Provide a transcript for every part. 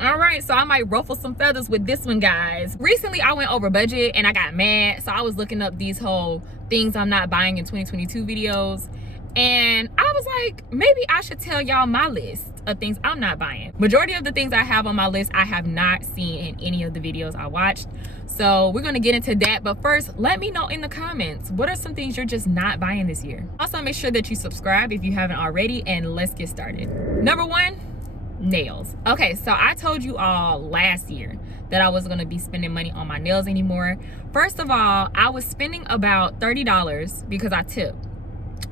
All right, so I might ruffle some feathers with this one, guys. Recently I went over budget and I got mad, so I was looking up these whole things I'm not buying in 2022 videos, and I was like, maybe I should tell y'all my list of things I'm not buying. Majority of the things I have on my list I have not seen in any of the videos I watched, so we're gonna get into that. But first, let me know in the comments, what are some things you're just not buying this year? Also, make sure that you subscribe if you haven't already, and let's get started. Number one, nails. Okay, so I told you all last year that I wasn't going to be spending money on my nails anymore. First of all, I was spending about $30 because I tip.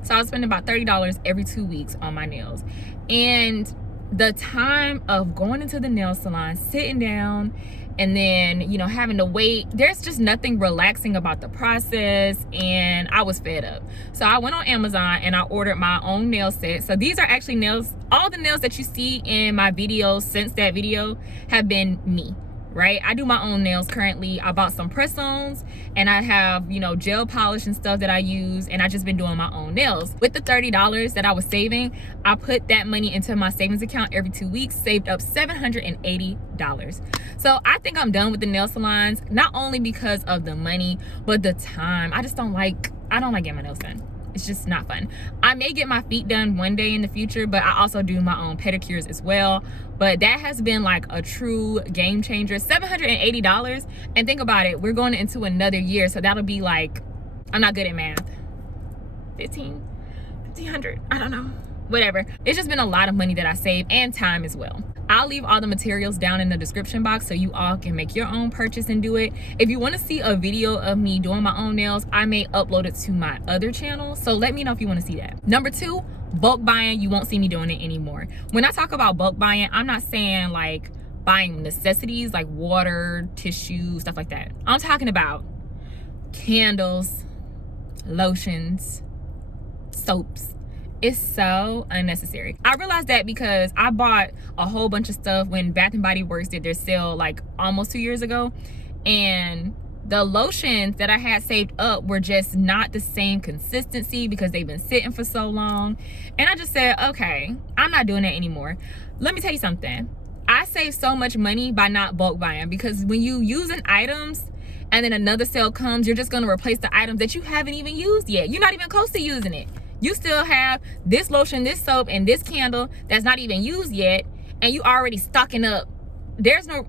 So I was spending about $30 every 2 weeks on my nails. And the time of going into the nail salon, sitting down, and then, you know, having to wait, there's just nothing relaxing about the process, and I was fed up. So I went on Amazon and I ordered my own nail set. So these are actually nails. All the nails that you see in my videos since that video have been me, right? I do my own nails currently. I bought some press-ons, and I have, you know, gel polish and stuff that I use, and I just been doing my own nails. With the $30 that I was saving, I put that money into my savings account every 2 weeks, saved up $780. So I think I'm done with the nail salons, not only because of the money, but the time. I don't like getting my nails done. It's just not fun. I may get my feet done one day in the future, but I also do my own pedicures as well. But that has been like a true game changer. $780. And think about it, we're going into another year, so that'll be like, I'm not good at math, 1,500, I don't know, whatever. It's just been a lot of money that I save, and time as well. I'll leave all the materials down in the description box so you all can make your own purchase and do it. If you want to see a video of me doing my own nails, I may upload it to my other channel, so let me know if you want to see that. Number two, bulk buying. You won't see me doing it anymore. When I talk about bulk buying, I'm not saying like buying necessities like water, tissue, stuff like that. I'm talking about candles, lotions, soaps. It's so unnecessary. I realized that because I bought a whole bunch of stuff when Bath and Body Works did their sale like almost 2 years ago, and the lotions that I had saved up were just not the same consistency because they've been sitting for so long. And I just said, okay, I'm not doing that anymore. Let me tell you something. I save so much money by not bulk buying, because when you using items and then another sale comes, you're just going to replace the items that you haven't even used yet. You're not even close to using it. You still have this lotion, this soap, and this candle that's not even used yet, and you already stocking up. There's no,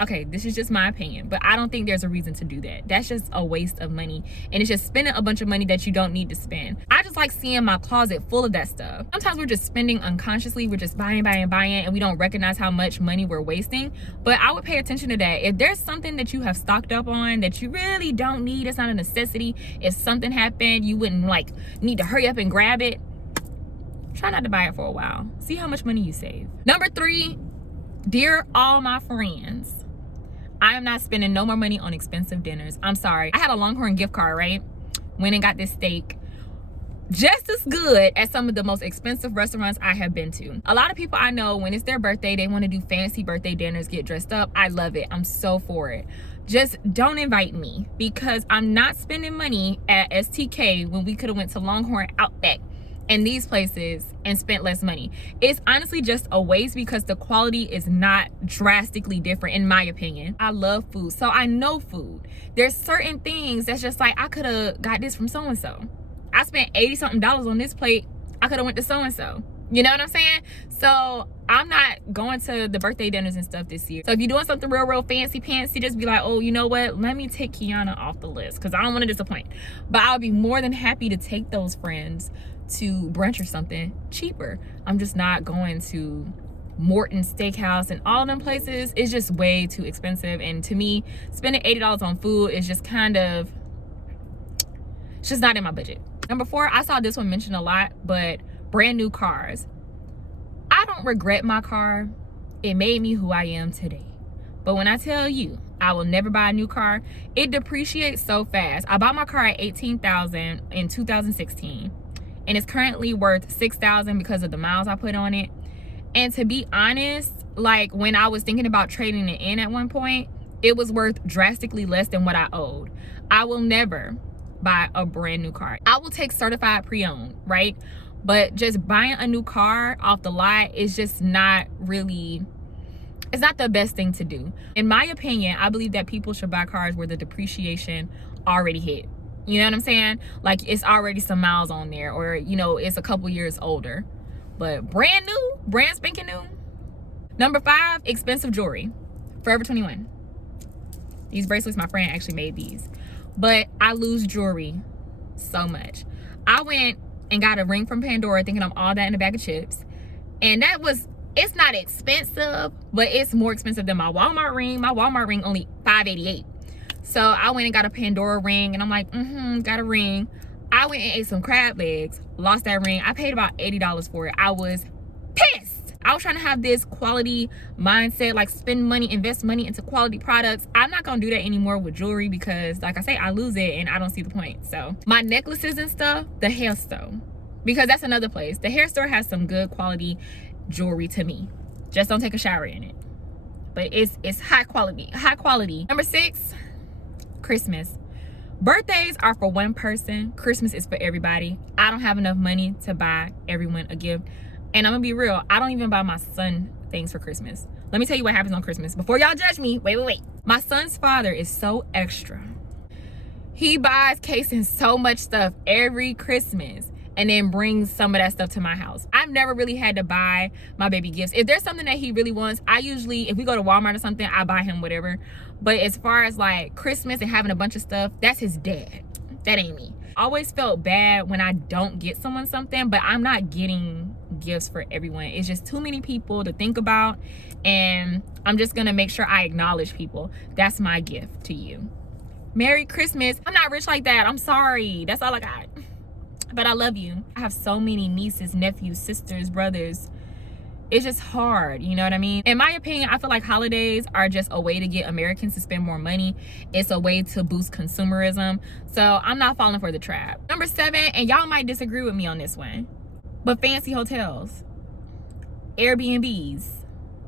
okay, this is just my opinion, but I don't think there's a reason to do that. That's just a waste of money, and it's just spending a bunch of money that you don't need to spend. I just like seeing my closet full of that stuff. Sometimes we're just spending unconsciously. We're just buying, and we don't recognize how much money we're wasting. But I would pay attention to that. If there's something that you have stocked up on that you really don't need, it's not a necessity. If something happened, you wouldn't like need to hurry up and grab it. Try not to buy it for a while. See how much money you save. Number three, dear all my friends, I am not spending no more money on expensive dinners. I'm sorry. I had a Longhorn gift card, right? Went and got this steak. Just as good as some of the most expensive restaurants I have been to. A lot of people I know, when it's their birthday, they want to do fancy birthday dinners, get dressed up. I love it. I'm so for it. Just don't invite me, because I'm not spending money at STK when we could have went to Longhorn Outback and these places and spent less money. It's honestly just a waste because the quality is not drastically different, in my opinion. I love food, so I know food. There's certain things that's just like, I could have got this from so-and-so. I spent 80 something dollars on this plate. I could have went to so-and-so. You know what I'm saying? So I'm not going to the birthday dinners and stuff this year. So if you're doing something real fancy, just be like, oh, you know what? Let me take Kiana off the list, because I don't want to disappoint. But I'll be more than happy to take those friends to brunch or something cheaper. I'm just not going to Morton Steakhouse and all of them places. It's just way too expensive. And to me, spending $80 on food is just kind of, it's just not in my budget. Number four, I saw this one mentioned a lot, but brand new cars. I don't regret my car. It made me who I am today. But when I tell you I will never buy a new car, it depreciates so fast. I bought my car at $18,000 in 2016. And it's currently worth $6,000 because of the miles I put on it. And to be honest, like when I was thinking about trading it in at one point, it was worth drastically less than what I owed. I will never buy a brand new car. I will take certified pre-owned, right? But just buying a new car off the lot is just not really, It's not the best thing to do. In my opinion, I believe that people should buy cars where the depreciation already hit. You know what I'm saying? Like it's already some miles on there, or you know, it's a couple years older. But brand new, brand spanking new. Number 5, expensive jewelry. Forever 21. These bracelets, my friend actually made these. But I lose jewelry so much. I went and got a ring from Pandora thinking I'm all that in a bag of chips. And that was, it's not expensive, but it's more expensive than my Walmart ring. My Walmart ring only $5.88. So I went and got a Pandora ring, and I'm like, got a ring. I went and ate some crab legs, lost that ring. I paid about $80 for it. I was pissed. I was trying to have this quality mindset, like spend money, invest money into quality products. I'm not gonna do that anymore with jewelry because, like I say, I lose it and I don't see the point. So my necklaces and stuff, the hair store, because that's another place. The hair store has some good quality jewelry to me. Just don't take a shower in it. But it's high quality, high quality. Number 6, Christmas. Birthdays are for one person. Christmas is for everybody. I don't have enough money to buy everyone a gift. And I'm gonna be real, I don't even buy my son things for Christmas. Let me tell you what happens on Christmas. Before y'all judge me, wait. My son's father is so extra. He buys cakes and so much stuff every Christmas and then brings some of that stuff to my house. I've never really had to buy my baby gifts. If there's something that he really wants, I usually, if we go to Walmart or something, I buy him whatever. But as far as like Christmas and having a bunch of stuff, that's his dad. That ain't me. I always felt bad when I don't get someone something, but I'm not getting gifts for everyone. It's just too many people to think about, and I'm just gonna make sure I acknowledge people. That's my gift to you. Merry Christmas. I'm not rich like that. I'm sorry. That's all I got. But I love you. I have so many nieces, nephews, sisters, brothers. It's just hard, you know what I mean? In my opinion, I feel like holidays are just a way to get Americans to spend more money. It's a way to boost consumerism. So I'm not falling for the trap. Number 7, and y'all might disagree with me on this one, but fancy hotels, Airbnbs.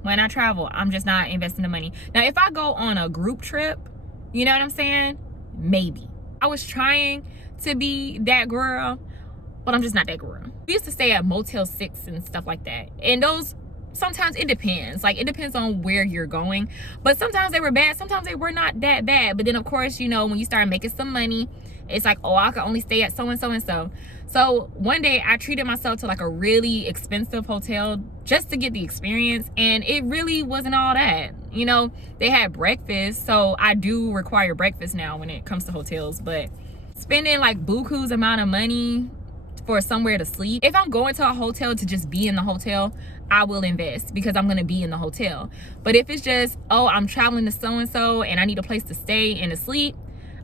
When I travel, I'm just not investing the money. Now, if I go on a group trip, you know what I'm saying? Maybe. I was trying to be that girl, but I'm just not that girl. We used to stay at Motel 6 and stuff like that. And those, sometimes it depends. Like, it depends on where you're going. But sometimes they were bad. Sometimes they were not that bad. But then, of course, you know, when you start making some money, it's like, oh, I can only stay at so-and-so and so. So one day I treated myself to like a really expensive hotel just to get the experience. And it really wasn't all that. You know, they had breakfast. So I do require breakfast now when it comes to hotels. But spending like buku's amount of money for somewhere to sleep. If I'm going to a hotel to just be in the hotel, I will invest because I'm gonna be in the hotel. But if it's just, oh, I'm traveling to so-and-so and I need a place to stay and to sleep,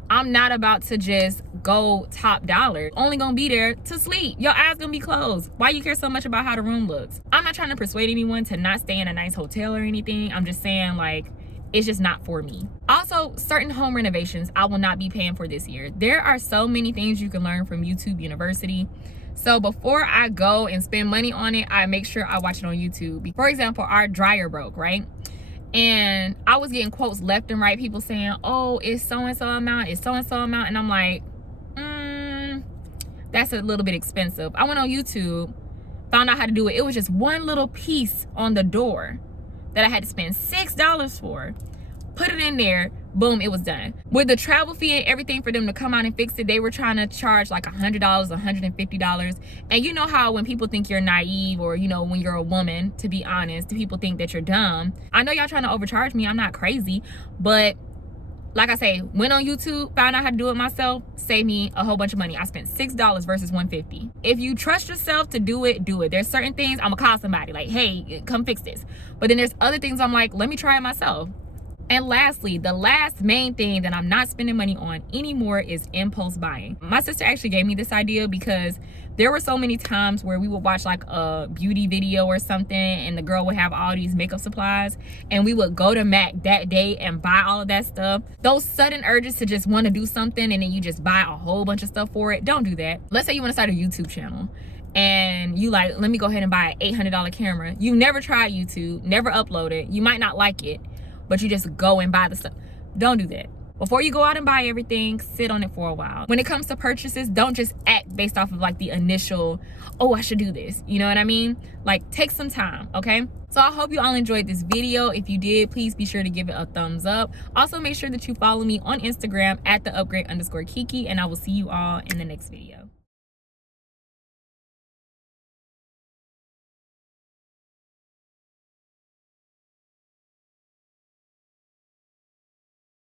I'm not about to just go top dollar. Only gonna be there to sleep. Your eyes gonna be closed. Why you care so much about how the room looks? I'm not trying to persuade anyone to not stay in a nice hotel or anything. I'm just saying, like, it's just not for me. Also, certain home renovations I will not be paying for this year. There are so many things you can learn from YouTube University. So before I go and spend money on it, I make sure I watch it on YouTube. For example, our dryer broke, right? And I was getting quotes left and right, people saying, oh, it's so-and-so amount, it's so-and-so amount. And I'm like, that's a little bit expensive. I went on YouTube, found out how to do it. It was just one little piece on the door that I had to spend $6 for. Put it in there, boom, it was done. With the travel fee and everything for them to come out and fix it, they were trying to charge like $100, $150. And you know how when people think you're naive, or you know, when you're a woman, to be honest, people think that you're dumb. I know y'all trying to overcharge me, I'm not crazy, but like I say, went on YouTube, found out how to do it myself, saved me a whole bunch of money. I spent $6 versus $150. If you trust yourself to do it, do it. There's certain things I'm gonna call somebody like, hey, come fix this. But then there's other things I'm like, let me try it myself. And lastly, the last main thing that I'm not spending money on anymore is impulse buying. My sister actually gave me this idea because there were so many times where we would watch like a beauty video or something and the girl would have all these makeup supplies and we would go to Mac that day and buy all of that stuff. Those sudden urges to just want to do something and then you just buy a whole bunch of stuff for it, don't do that. Let's say you want to start a YouTube channel and you like, let me go ahead and buy an $800 camera. You never tried YouTube, never upload it. You might not like it, but you just go and buy the stuff. Don't do that. before you go out and buy everything, sit on it for a while. When it comes to purchases, don't just act based off of like the initial, oh, I should do this. You know what I mean? Like, take some time, okay? So I hope you all enjoyed this video. If you did, please be sure to give it a thumbs up. Also, make sure that you follow me on Instagram at @the_upgrade_Kiki, and I will see you all in the next video.